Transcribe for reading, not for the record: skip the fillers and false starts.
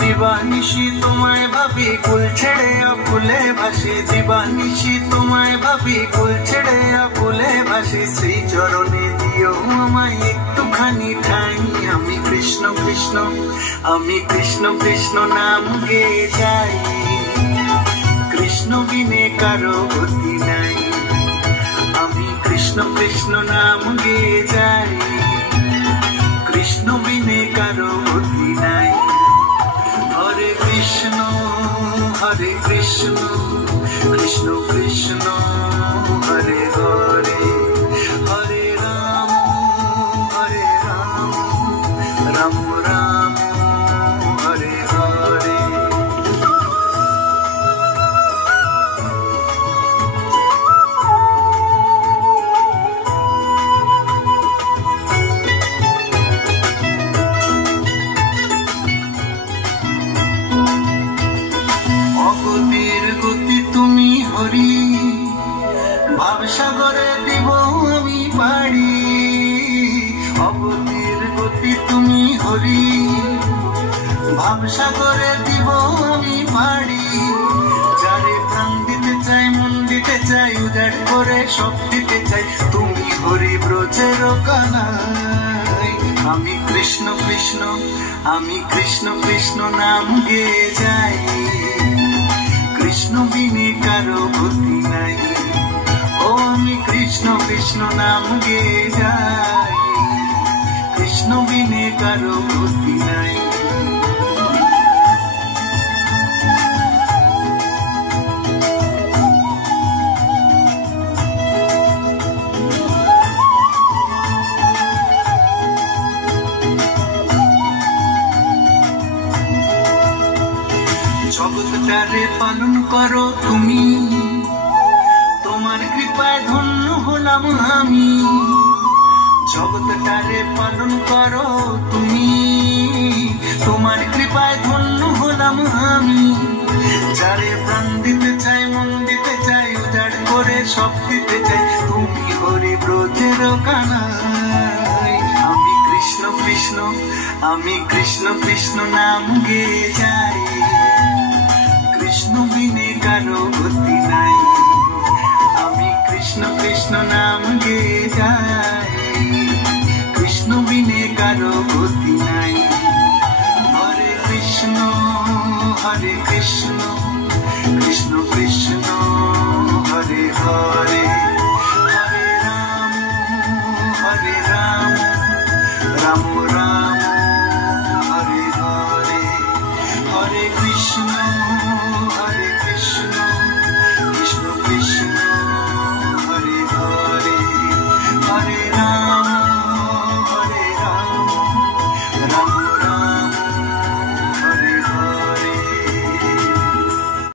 দিবানিশি তোমায় ভাবি কুল ছেড়ে আকুলে ভাসি, দিবানিশি তোমায় ভাবি কুল ছেড়ে আকুলে ভাসি। শ্রী চরণে দিও আমায় একটুখানি ঠাই, আমি কৃষ্ণ কৃষ্ণ, আমি কৃষ্ণ কৃষ্ণ নাম গেয়ে যাই। কৃষ্ণ বিনে কারো গতি নাই, আমি কৃষ্ণ কৃষ্ণ নাম গেয়ে যাই। কৃষ্ণ বিনে কারো গতি নাই। হরে কৃষ্ণ হরে কৃষ্ণ, কৃষ্ণ কৃষ্ণ হরে হরে, হরে রাম রাম রাম হরে হরে। অগতির গতি তুমি হরি, ভাবসাগরে দিব আমি বাড়ি। অগতির গতি তুমি হরি, ভাবসাগরে দিব আমি বাড়ি। যারে প্রাণ দিতে চাই মন দিতে চাই, উজাড় করে সব দিতে চাই, তুমি হরি ব্রজের কানাই। আমি কৃষ্ণ কৃষ্ণ, আমি কৃষ্ণ কৃষ্ণ নাম গেয়ে যাই। কৃষ্ণ বিনে কারো গতি নাই, ও আমি কৃষ্ণ কৃষ্ণ নাম গেয়ে যাই। কৃষ্ণ বিনে কারো গতি নাই। জগৎটারে পালন করো তুমি, তোমার কৃপায় ধন্য হলাম আমি। জগৎটারে পালন করো তুমি, তোমার কৃপায় ধন্য হলাম আমি। যারে প্রাণ দিতে চাই মন দিতে চাই, উজাড় করে সব দিতে চাই, তুমি হরি ব্রজের কানাই। আমি কৃষ্ণ কৃষ্ণ, আমি কৃষ্ণ কৃষ্ণ নাম গেয়ে যাই। কৃষ্ণ বিনে কারো গতি নাই, আমি কৃষ্ণ কৃষ্ণ নাম গেয়ে যাই। কৃষ্ণ বিনে কারো গতি নাই। হরে কৃষ্ণ হরে কৃষ্ণ, কৃষ্ণ কৃষ্ণ হরে হরে, হরে রাম রাম রাম হরে হরে। হরে কৃষ্ণ হরে